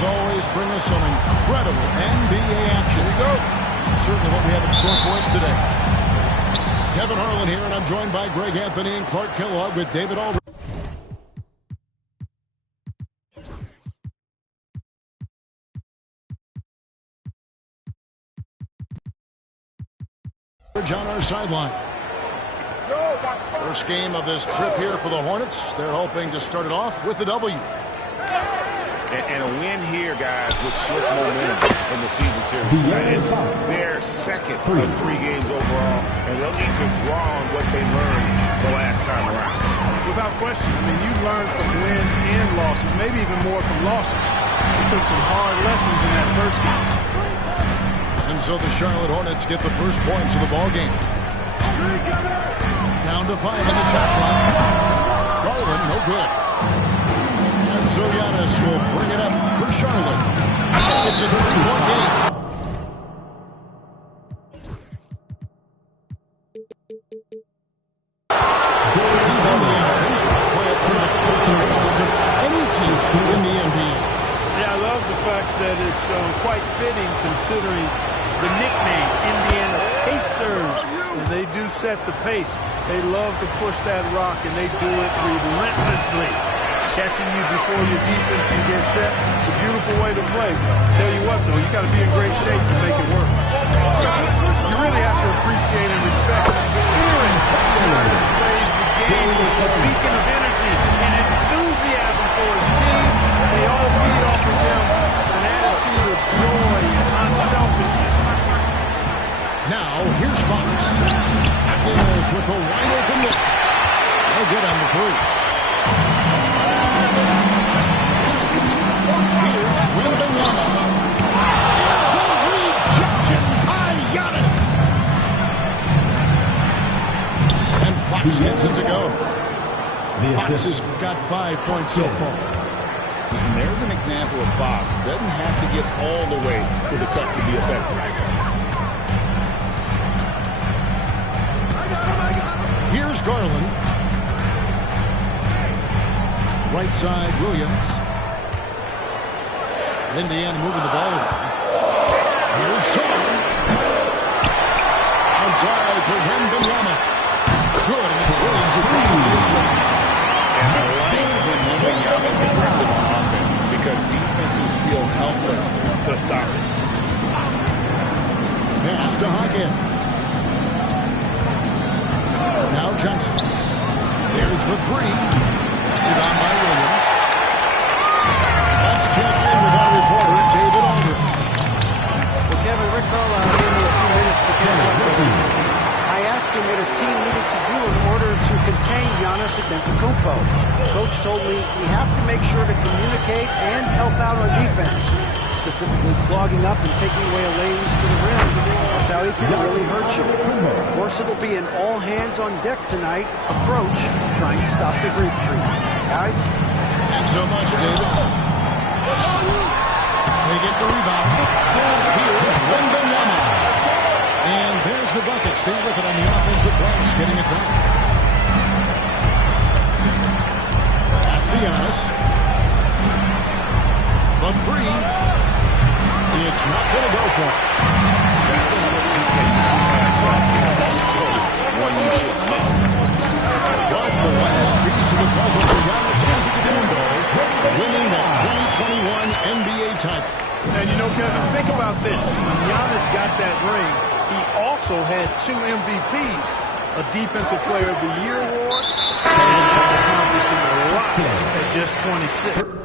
Always bring us some incredible NBA action. Here we go. That's certainly what we have in store for us today. Kevin Harlan here, and I'm joined by Greg Anthony and Clark Kellogg with David Aldridge. On our sideline. First game of this trip here for the Hornets. They're hoping to start it off with a W. And a win here, guys, would shift momentum in the season series tonight. It's their second of 3 games overall, and they'll need to draw on what they learned the last time around. Without question. I mean, you learned from wins and losses, maybe even more from losses. You took some hard lessons in that first game. And so the Charlotte Hornets get the first points of the ball game. Down to 5 in the shot clock. Garland, no good. And so Giannis will bring it up for Charlotte. It's a 3-point game. These Indiana Pacers play it for the first races of any team in the NBA. Yeah, I love the fact that it's quite fitting considering the nickname, Indiana Pacers. And they do set the pace. They love to push that rock, and they do it relentlessly. Catching you before your defense can get set. It's a beautiful way to play. Tell you what, though, you got to be in great shape to make it work. You really have to appreciate and respect the spirit that displays the game with a beacon of energy and enthusiasm for his team. They all feed off of him an attitude of joy and unselfishness. Now, here's Fox. Abdullah with a wide open look. No good on the 3. Here's Wembanyama. The rejection by Giannis. And Fox gets it to go. Fox has got 5 points so far. And there's an example of Fox. Doesn't have to get all the way to the cup to be effective. Here's Garland. Right side, Williams. Indiana moving the ball around. Here's Shaw. Outside for Wembanyama. Good, and it's Williams who brings up the assist. And I like when Wembanyama is aggressive on offense because defenses feel helpless to stop it. Pass to Hawkins. Now Johnson. There's the 3. On by Williams. Let's check in with our reporter, David Aldridge. Well, Kevin, Rick Carlisle gave me a few minutes to catch up with him. I asked him what his team needed to do in order to contain Giannis Antetokounmpo. Coach told me we have to make sure to communicate and help out on defense, specifically clogging up and taking away lanes to the rim. That's how he can really hurt you. Of course, it'll be an all-hands-on-deck tonight approach, trying to stop the Greek freak. Guys? Thanks so much, David. They get the rebound. Here's Wembanyama. And there's the bucket. Stay with it on the offensive glass, getting it done. Pass to Giannis. The 3. It's not going to go for him. That's a look you can pass up. It's so one you should miss. But the last piece of the puzzle for Giannis Antetokounmpo, winning the 2021 NBA title. And you know, Kevin, think about this. When Giannis got that ring, he also had 2 MVPs, a Defensive Player of the Year award, and that's accomplishing a lot at just 26.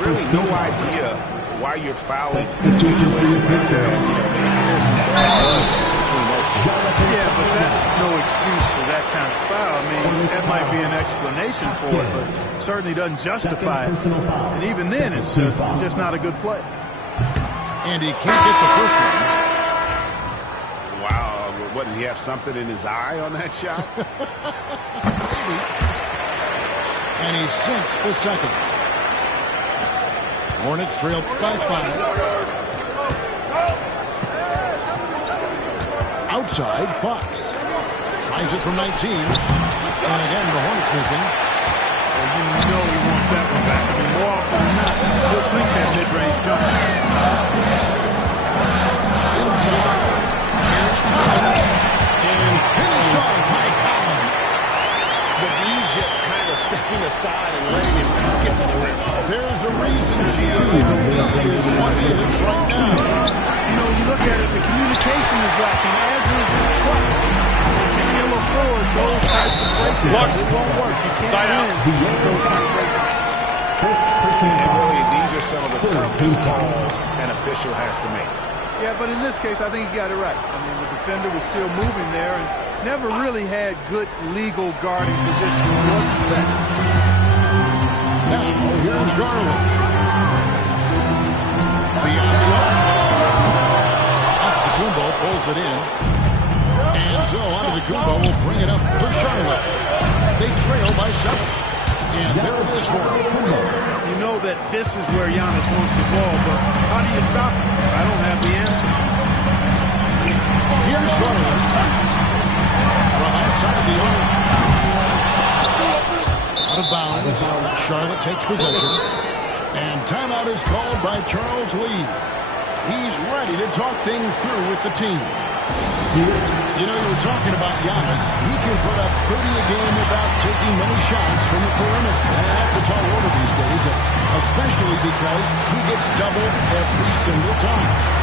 really no idea why you're fouling in a situation like that. There's some love between those two. Yeah, but that's no excuse for that kind of foul. I mean, that might be an explanation for it, but certainly doesn't justify it. And even then, it's just not a good play. And he can't get the first one. Wow, what, did he have something in his eye on that shot? And he sinks the second. Hornets trail by 5. Outside, Fox. Tries it from 19. And again, the Hornets missing. Well, you know he wants that one back. I mean, more often than not, he'll sink that mid-range jumper. Inside. Here's Collins. And finish off by Collins. But you just kind of stepping aside and letting him get to the rim. There's a reason, Gio. The lead is what it is right now. You know, you look at it, the communication is lacking, as is the trust. Can you afford those types of breakdowns? It won't work. You can't win those kind of breakdowns. And really, these are some of the toughest calls an official has to make. Yeah, but in this case, I think he got it right. I mean, the defender was still moving there and never really had good legal guarding position. He wasn't set. Now, here's Garland. Beyond the arc. Antetokounmpo pulls it in. And so Antetokounmpo will bring it up for Charlotte. They trail by 7. And there it is for him. You know that this is where Giannis wants the ball, but how do you stop him? I don't have the answer. Here's Garland. From outside the arc. Out of bounds. Charlotte takes possession. And timeout is called by Charles Lee. He's ready to talk things through with the team. You know, you were talking about Giannis. He can put up 30 a game without taking many shots from the perimeter. And that's a tall order these days, especially because he gets doubled every single time.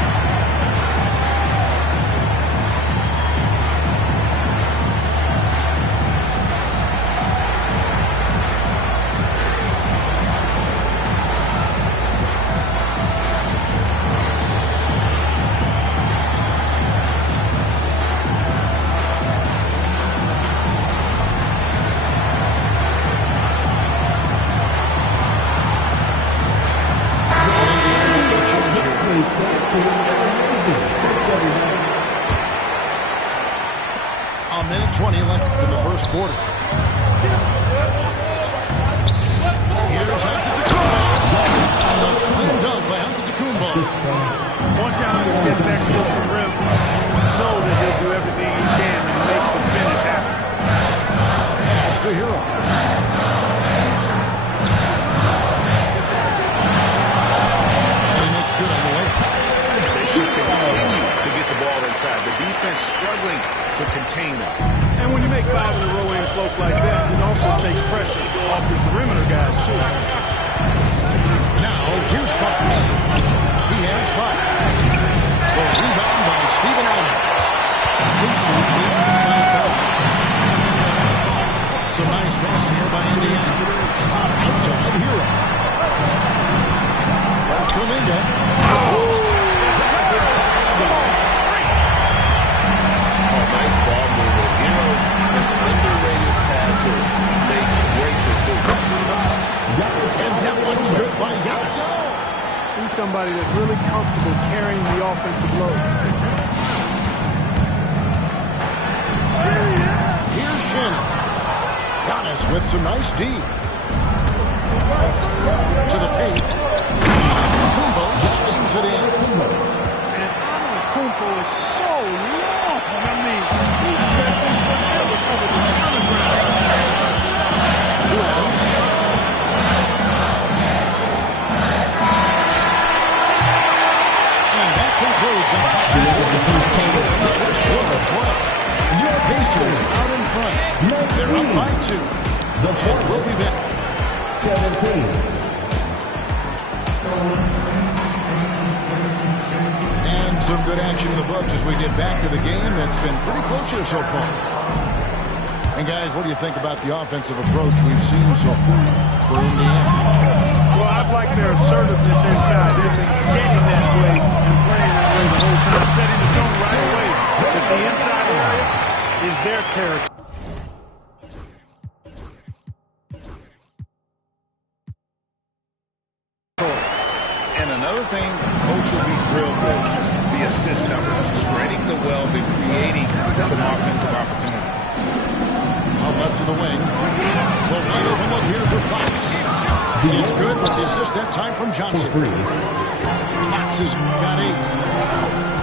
A minute 20 left in the first quarter. Here's Antetokounmpo. And a slam dunk by Antetokounmpo. Once Giannis gets that close to the rim, know that he'll do everything he can to make the finish happen. Pass to Hero. And it's good on the way. They should continue to get the ball inside. The defense struggling to contain them. And when you make 5 in a row in close like that, it also takes pressure off your perimeter guys, too. Now, here's Fox. He has 5. The rebound by Steven Adams. Pacers lead by 5. Some nice passing here by Indiana. Outside Hero. First Kuminga. Nice ball movement. Hero's an underrated passer. Makes great decisions. And that one's good by Giannis. He's somebody that's really comfortable carrying the offensive load. Here's Shannon. Giannis with some nice D. To the paint. Antetokounmpo slings it in. And Antetokounmpo is so long. I mean, he stretches forever, covers a ton of ground. Stu Adams. And that concludes our first quarter play. Your Pacers out in front. They're up by 2. And we'll be back. 17. And some good action in the books as we get back to the game that's been pretty close here so far. And guys, what do you think about the offensive approach we've seen so far for Indiana? Well, I of like their assertiveness inside. They've been getting that way and playing that way the whole time, setting the tone right away. But the inside area is their territory. And another thing, coach will be thrilled with the assist numbers, spreading the wealth and creating some offensive opportunities. Out left to the wing. The wide open look here for Fox. It's good with the assist that time from Johnson. Fox has got 8.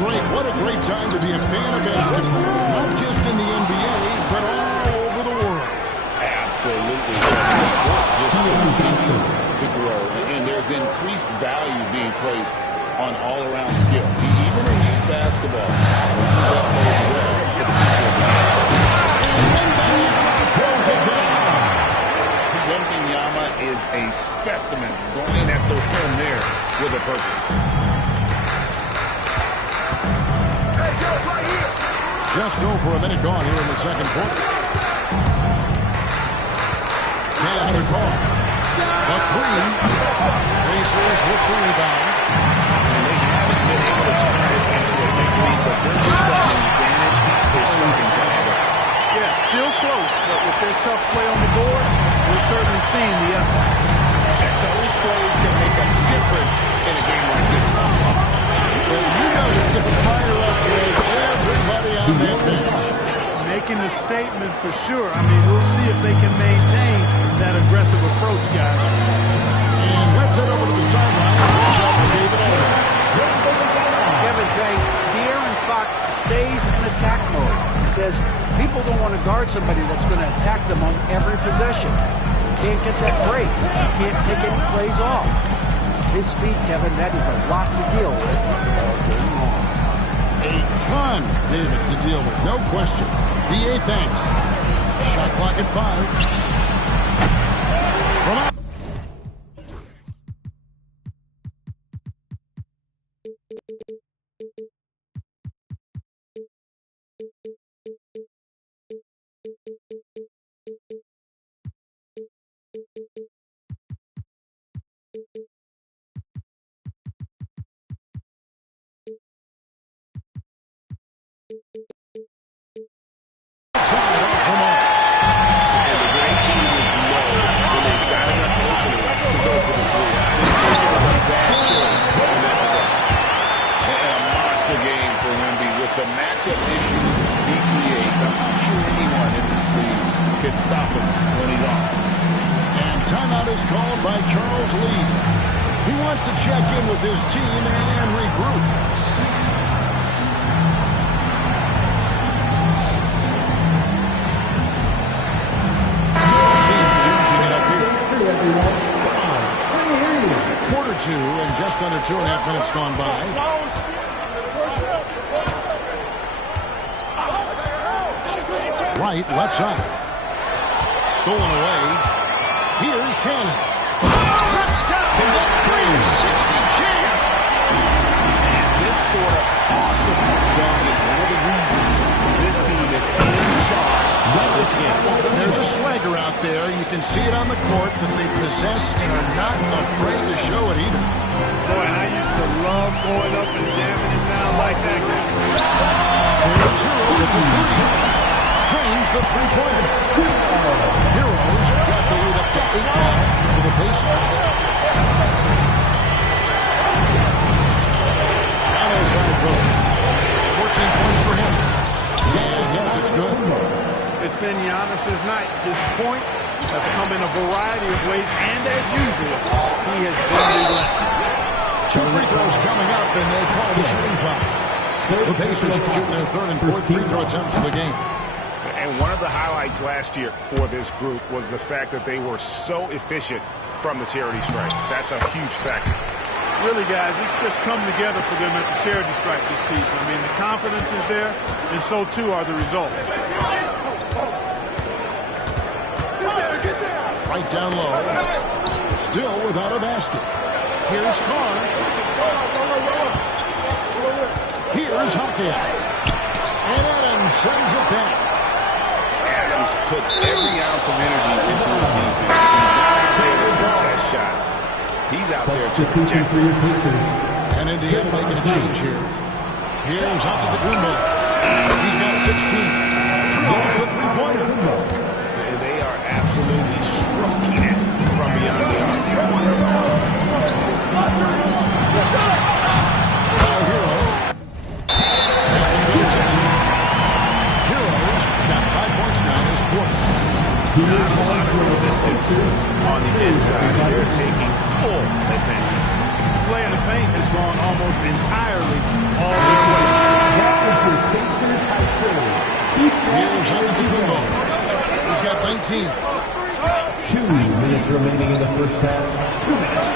Great. What a great time to be a fan of basketball. Not just in the NBA, but all over the world. Absolutely. The sport just continues to grow, and there's increased value being placed on all-around skill. Even in youth basketball, that plays well for the future of the game. Wembanyama is a specimen going at the rim there with a purpose. Just over a minute gone here in the second quarter. Pass to Carr. A 3. Pacers with the rebound. And they haven't been able to turn it into a big lead, but their rebound advantage is starting to add up. Yeah, still close, but with their tough play on the board, we're certainly seeing the effort. And those plays can make a difference in a game like this. Well, you know it's going to fire up with everybody on that bench. Making the statement for sure. I mean, we'll see if they can maintain that aggressive approach, guys. And let's head over to the sideline and reach out to David Allen. Kevin, thanks. De'Aaron Fox stays in attack mode. He says people don't want to guard somebody that's going to attack them on every possession. Can't get that break. You can't take any plays off. His speed, Kevin, that is a lot to deal with all game long. A ton, David, to deal with. No question. BA, thanks. Shot clock at 5. From out. The matchup issues he creates, I'm not sure anyone in this league can stop him when he's on. And timeout is called by Charles Lee. He wants to check in with his team and regroup. Team's changing it up here. Quarter 2 and just under 2.5 minutes gone by. Right, left side. Stolen away. Here's Shannon. Touchdown! The 360 jam! And this sort of awesome run is one of the reasons this team is in charge of this game. There's a swagger out there. You can see it on the court that they possess and are not afraid to show it either. Boy, and I used to love going up and jamming it down like that guy. Here's Hero with the 3. Trains the three-pointer. Heroes got the lead up to 8 points for the Pacers. Down side goes. 14 points for him. And yes, it's good. It's been Giannis's night. His points have come in a variety of ways, and as usual, he has been relentless. 2 free throws coming up, and they call the shooting foul. The Pacers shooting their 3rd and 4th free throw attempts of the game. And one of the highlights last year for this group was the fact that they were so efficient from the charity stripe. That's a huge factor. Really, guys, it's just come together for them at the charity stripe this season. I mean, the confidence is there, and so too are the results. Right down low. Still without a basket. Here's Carr. Here's Hockey. And Adams sends it back. Adams puts every ounce of energy into his defense. He's not afraid to contest shots. He's out there to project. And Indiana making a change here. Here's Antetokounmpo. He's got 16. Drills the three-pointer. And they are absolutely stroking it from beyond the arc. Now Hero. And goes in. Heroes got 5 points now this quarter. Not a lot of resistance on the inside. They're taking full advantage. Play in the paint has gone almost entirely all the way. Here's Antetokounmpo. He's got 19. 2 minutes remaining in the first half. 2 minutes.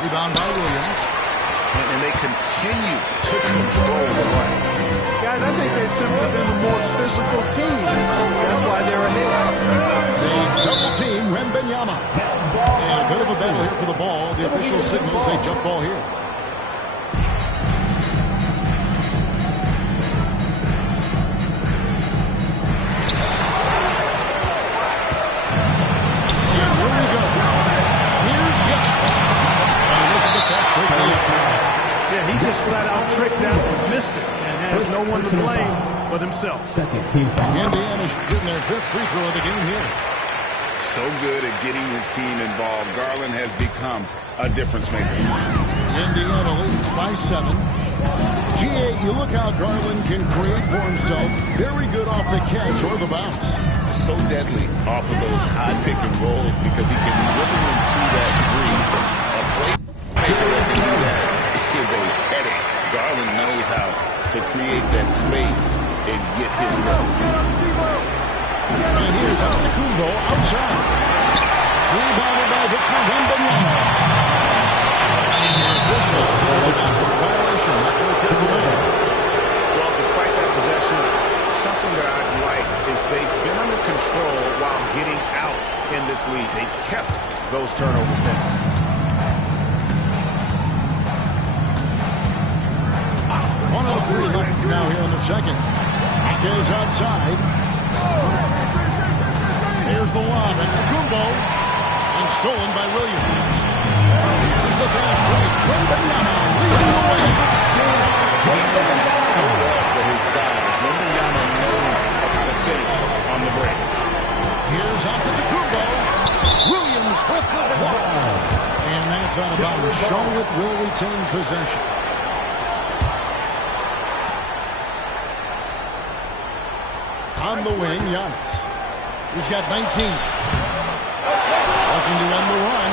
Rebound by Williams. And they continue to control the play. Guys, I think they've simply been a more physical team. That's why they're ahead. They double team Wembanyama. And a bit of a battle here for the ball. The official signals a jump ball here. And here we go. Here's Young. And this is the fast break. Yeah, he just flat out tricked out and missed it and has no one to blame but himself. Second team foul. Indiana's getting their 5th free throw of the game here. So good at getting his team involved. Garland has become a difference maker. Indiana leads by 7. G.A., you look how Garland can create for himself. Very good off the catch or the bounce. So deadly off of those high pick and rolls because he can dribble into that three. A playmaker doesn't do that. It is a headache. Garland knows how to create that space and get his look. And here's Antetokounmpo outside. Rebounded by Victor Wembanyama. And the officials say they got a violation. Not very careful there. Well, despite that possession, something that I'd like is they've been under control while getting out in this lead. They've kept those turnovers down. 1:03 left now here in the second. Akez outside. Here's the lob at Kumbo. And stolen by Williams. Here's the fast break. Wembanyama leading the way. So well for his size. Wembanyama knows how to finish on the break. Here's Antetokounmpo. Williams with the block. And that's out of bounds. Charlotte will retain possession. On the wing, Giannis. He's got 19. Looking to end the run.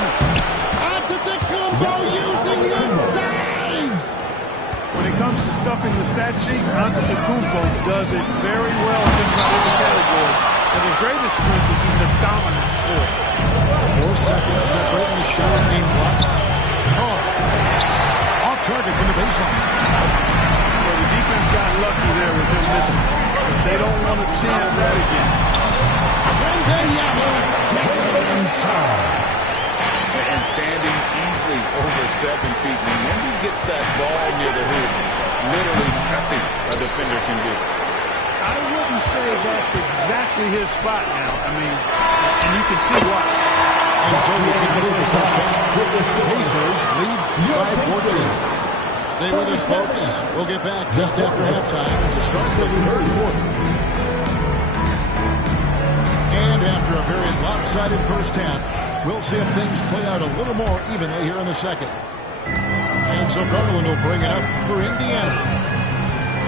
Antetokounmpo using his size. When it comes to stuffing the stat sheet, Antetokounmpo does it very well just about every category. And his greatest strength is he's a dominant scorer. 4 seconds separating the shot and game blocks. Oh. Off target from the baseline. Well, the defense got lucky there with him missing. They don't want to chance that again. And standing easily over 7 feet. When he gets that ball near the hoop, literally nothing a defender can do. I wouldn't say that's exactly his spot now. I mean, and you can see why. And so we conclude the first half. Pacers lead by 14. Stay with us, folks. We'll get back just after halftime to start the third quarter. And after a very lopsided first half, we'll see if things play out a little more evenly here in the second. And so Garland will bring it up for Indiana.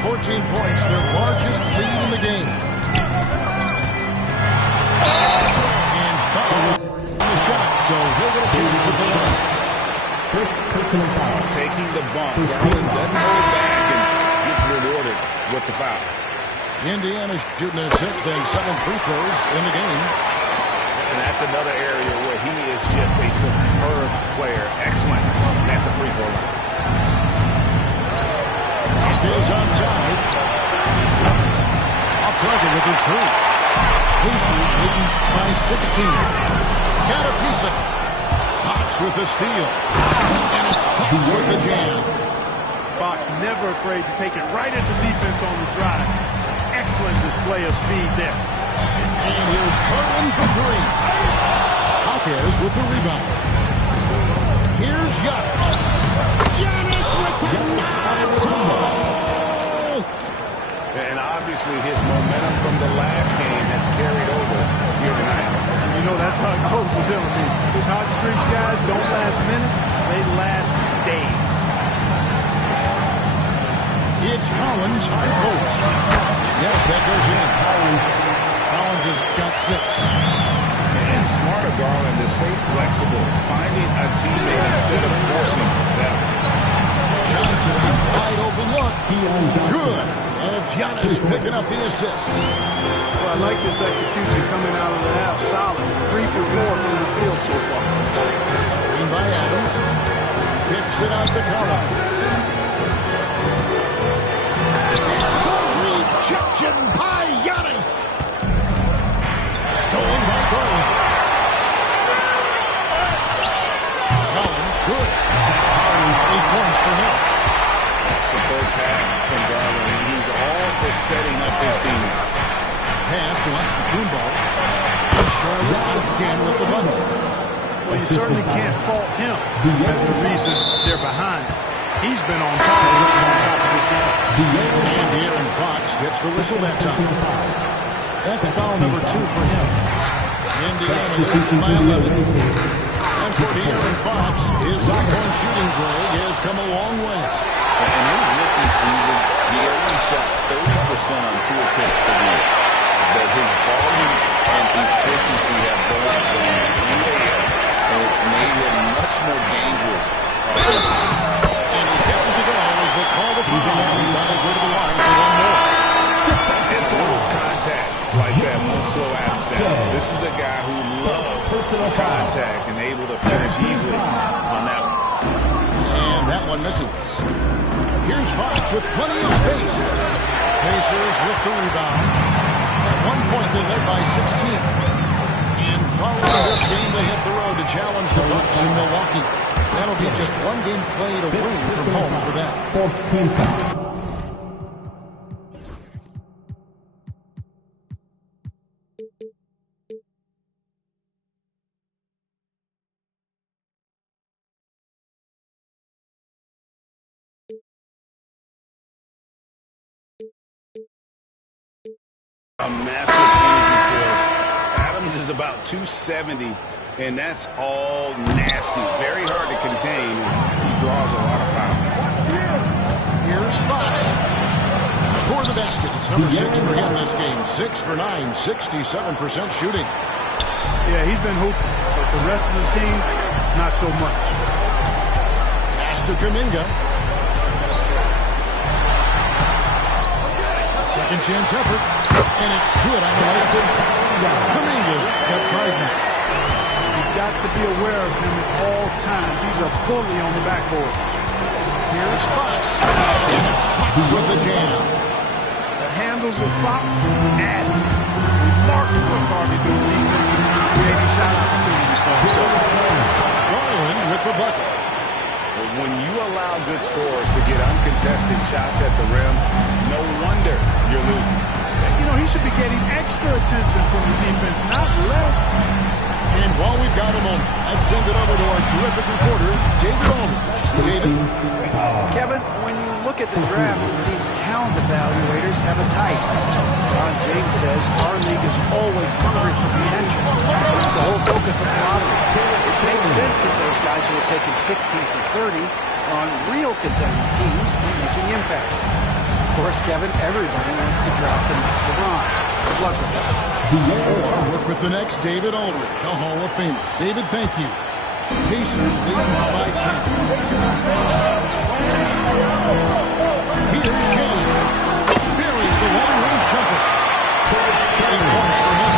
14 points, their largest lead in the game. And foul on the shot, so he'll get a chance at the line. First personal foul. Taking the bump. Garland doesn't hold back and gets rewarded with the foul. Indiana's shooting their 6th and 7th free throws in the game. And that's another area where he is just a superb player. Excellent at the free throw line. Goes onside. Off target with his 3. Pacers leading by 16. Got a piece of it. Fox with the steal. And it's Fox with the jam. Fox never afraid to take it right at the defense on the drive. Excellent display of speed there. And here's Garland for 3. Hawkins with the rebound. Here's Giannis. Giannis with the ball! And obviously his momentum from the last game has carried over here tonight. You know, that's how it goes with him. I mean, his hot streaks, guys, don't last minutes. They last days. It's Collins high post. Yes, that goes in. Collins has got 6. And smarter, Garland, to stay flexible, finding a teammate instead of forcing them. Johnson, wide open look. Good. And it's Giannis picking up the assist. Well, I like this execution coming out of the half. Solid. 3 for 4 from the field so far. Screen by Adams. Kicks it out to Collins. Rejection by Giannis. Stolen by Garland. Collins, good. 8 points for him. Superb pass from Garland. He's all for setting up his team. Pass to Antetokounmpo. And Charlotte again with the bundle. Well, you certainly can't fault him. That's the reason they're behind. He's been on top of his game. And De'Aaron Fox gets the whistle that time. That's foul number 2 for him. Indiana leads by 11. And for De'Aaron Fox, his 3-point shooting, Greg, has come a long way. And in his rookie season, he only shot 30% on 2 attempts per game. But his volume and efficiency have both gone way up, and it's made him much more dangerous offensively. And he gets it to go as they call the foul. He's on his way to the line for 1 more. And little contact like that won't slow Adams down. This is a guy who loves contact and able to finish easily on that one. And that one misses. Here's Fox with plenty of space. Pacers with the rebound. At one point, they led by 16. And following this game, they hit the road to challenge the Bucks in Milwaukee. That'll be just 1 game played away from home for them. 14 foul. A massive energy force. Adams is about 270, and that's all nasty. Very hard to contain, and he draws a lot of fouls. Here's Fox. For the basket. It's number 6 for him this game. 6 for 9, 67% shooting. Yeah, he's been hooping, but the rest of the team, not so much. Pass to Kuminga. Second chance effort. And it's good on the way. Kuminga's got frightening. You've got to be aware of him at all times. He's a bully on the backboard. Here's Fox. And it's Fox with the jam. The handles of Fox, nasty. Remarkable carving through the defense and creating shot opportunities for himself. Garland with the bucket. When you allow good scorers to get uncontested shots at the rim, no wonder you're losing. You know, he should be getting extra attention from the defense, not less. And while we've got a moment, I'd send it over to our terrific reporter, David Allman. David? Kevin, when you look at the draft, it seems talent evaluators have a type. Ron James says our league is always hungry for potential. It's the whole focus of the lottery. It makes sense that those guys who are taking 16 through 30 are on real contending teams and making impacts. Of course, Kevin, everybody wants to draft the next LeBron. Good luck with that. Or work with the next David Aldridge, a Hall of Famer. David, thank you. Pacers lead now by 10. Here's Shane. Buries the long-range jumper. 8 points for him.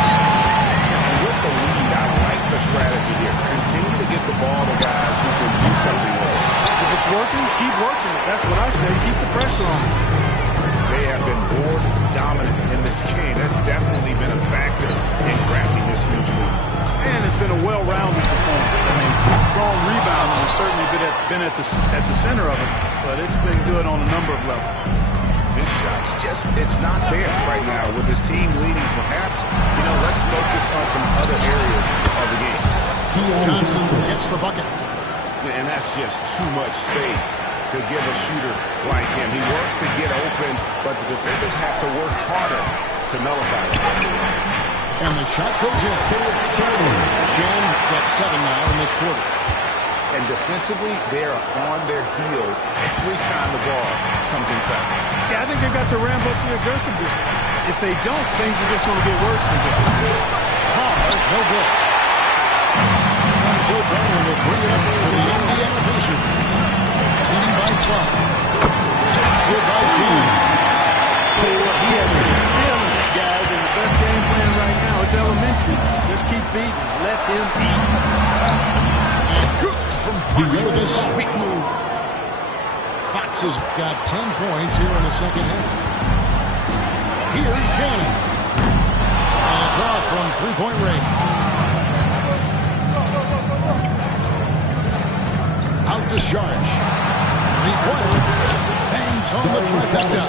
And with the lead, I like the strategy here. Continue to get the ball to guys who can do something with it. If it's working, keep working it. That's what I say. Keep the pressure on. They have been board dominant in this game. That's definitely been a factor in crafting this huge lead. And it's been a well-rounded performance. I mean, strong rebounding has certainly been at the center of it, but it's been good on a number of levels. This shot's just, it's not there right now with this team leading. Perhaps, let's focus on some other areas of the game. Johnson hits the bucket. And that's just too much space to give a shooter like him. He works to get open, but the defenders have to work harder to nullify it. And the shot goes in. Shan got 7 now in this quarter. And defensively, they are on their heels every time the ball comes inside. Yeah, I think they've got to ramp up the aggressiveness. If they don't, things are just going to get worse for them. No good. And so Brown will bring it up for the Indiana Pacers. Leading by 12. Good by Shan. He has been feeling it, guys, and the best game plan right now, it's elementary. Just keep feeding. Let them eat. From Fox with a sweet move. Fox has got 10 points here in the second half. Here's Shannon. And a draw from three-point range. Out to Sharch. Three-pointer. Hangs on the trifecta.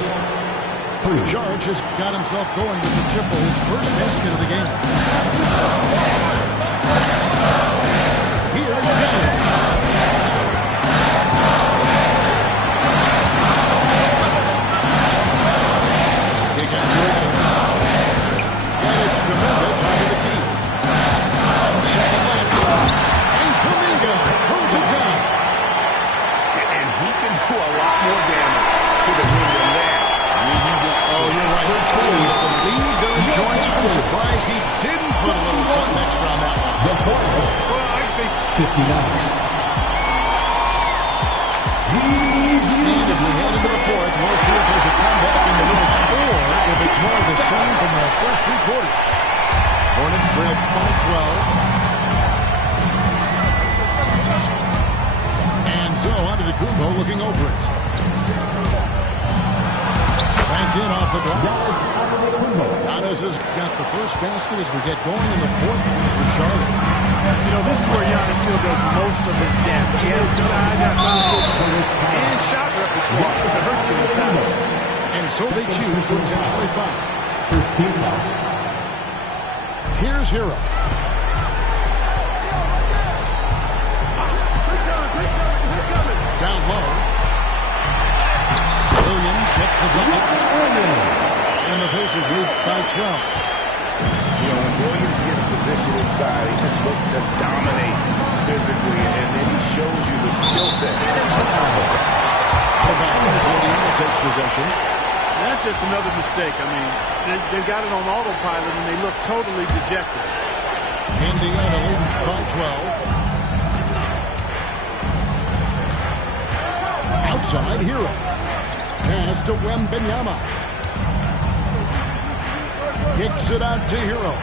Sharch has got himself going with the triple, his first basket of the game. Here's Shannon. They got Williams. And it's Kuminga trying to the key. And second left. And Kuminga pulls it down. And he can do a lot more damage to the rim than that. Oh, you're right. The lead, they're enjoying it. I'm surprised he didn't put a little something extra on that one. Well, I think 59. And as we head into the fourth, we'll see if there's a comeback in the minutes or if it's more of the same from the first three quarters. Hornets trail by 12. And so Antetokounmpo looking over it. Banked in off the glass. Giannis has got the first basket as we get going in the fourth for Charlotte. You know, this is where Giannis still does most of his damage. He has the size, athleticism, and shot repertoire to hurt you inside. And so they choose to intentionally foul. First team foul. Here's Hero. Down low. Williams gets the bucket. And the Pacers lead by 12. You know, when Williams gets positioned inside, he just looks to dominate physically, and then he shows you the skill set on top of it. Out of bounds, Indiana takes possession. That's just another mistake. I mean, they got it on autopilot, and they look totally dejected. Indiana leading by 12. Outside, Hero. Pass to Wembanyama. Kicks it out to Hero.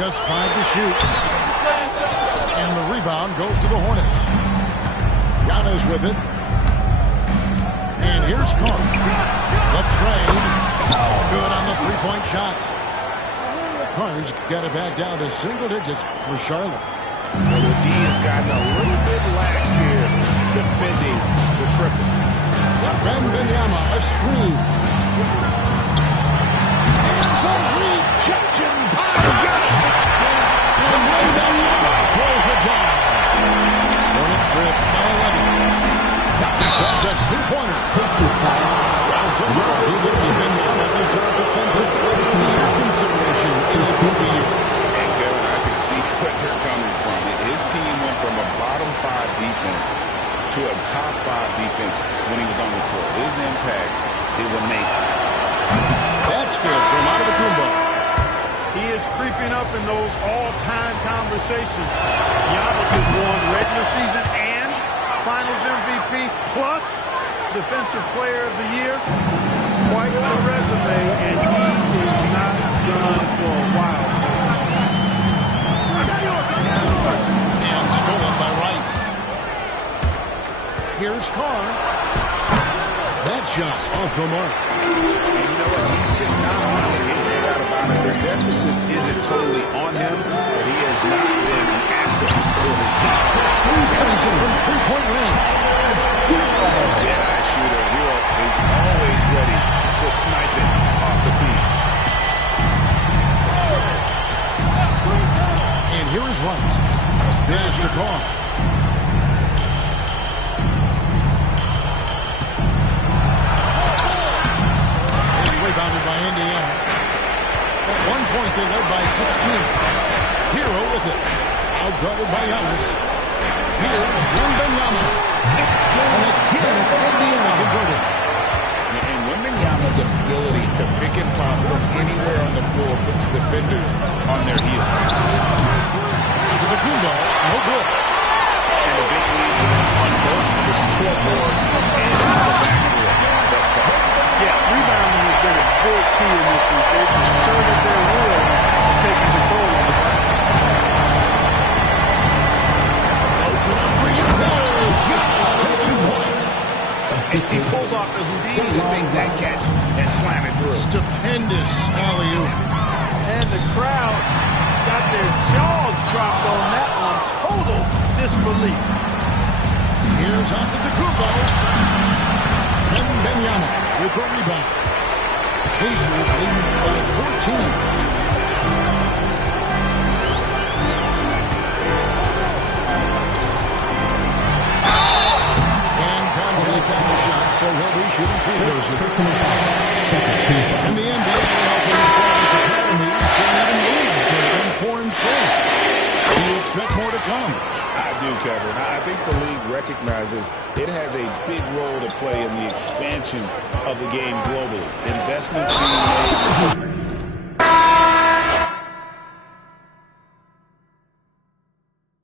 Just 5 to shoot. And the rebound goes to the Hornets. Giannis with it. And here's Carr. The trade. Good on the three-point shot. Carr's got it back down to single digits for Charlotte. Well, the D has gotten a little bit lax here defending the triple. Wembanyama, a screen. And the rejection by Giannis. And Wembanyama throws it down. Hornets trip by 11. That's a two-pointer. Pacers foul. He did Wembanyama deserve defensive player of the year consideration in his rookie year. And Kevin, I can see where they're coming from. His team went from a bottom 5 defense to a top 5 defense when he was on the floor. His impact is amazing. That's good from Antetokounmpo. He is creeping up in those all-time conversations. Giannis has won regular season and Finals MVP plus Defensive Player of the Year. Quite the resume, and he is not done for a while. And stolen by Wright. Here's Carr. That shot off the mark. And you know what? He's just not honest. He ain't out about it. Their deficit isn't totally on him, but he has not been an asset for his team. He's in from three-point range. Dead-eye shooter. Hero is always ready to snipe it off the feet. And here is Wright. Pass to Carr. It's rebounded by Indiana. At one point, they led by 16. Hero with it. Outguarded by Giannis. Here's Wembanyama. And again, it's Indiana converted. And Wembanyama's ability to pick and pop from anywhere on the floor puts defenders on their heels. To the Kumbo, no good. And a big lead for them on both the scoreboard and the backboard thus far. Yeah, rebounding has been a big key in this week. They've asserted their will of taking control of it. Open up for you. He pulls off the Houdini to make that catch and slam it through. Stupendous alley-oop. And the crowd got their jaws dropped on that one. Total disbelief. Here's Antetokounmpo. Wembanyama with the rebound. Pacers leading by 14. So he'll be shooting free throws. In the NBA, Academies can even lead to 4-3. Do you expect more to come? I do, Kevin. I think the league recognizes it has a big role to play in the expansion of the game globally. Investments being made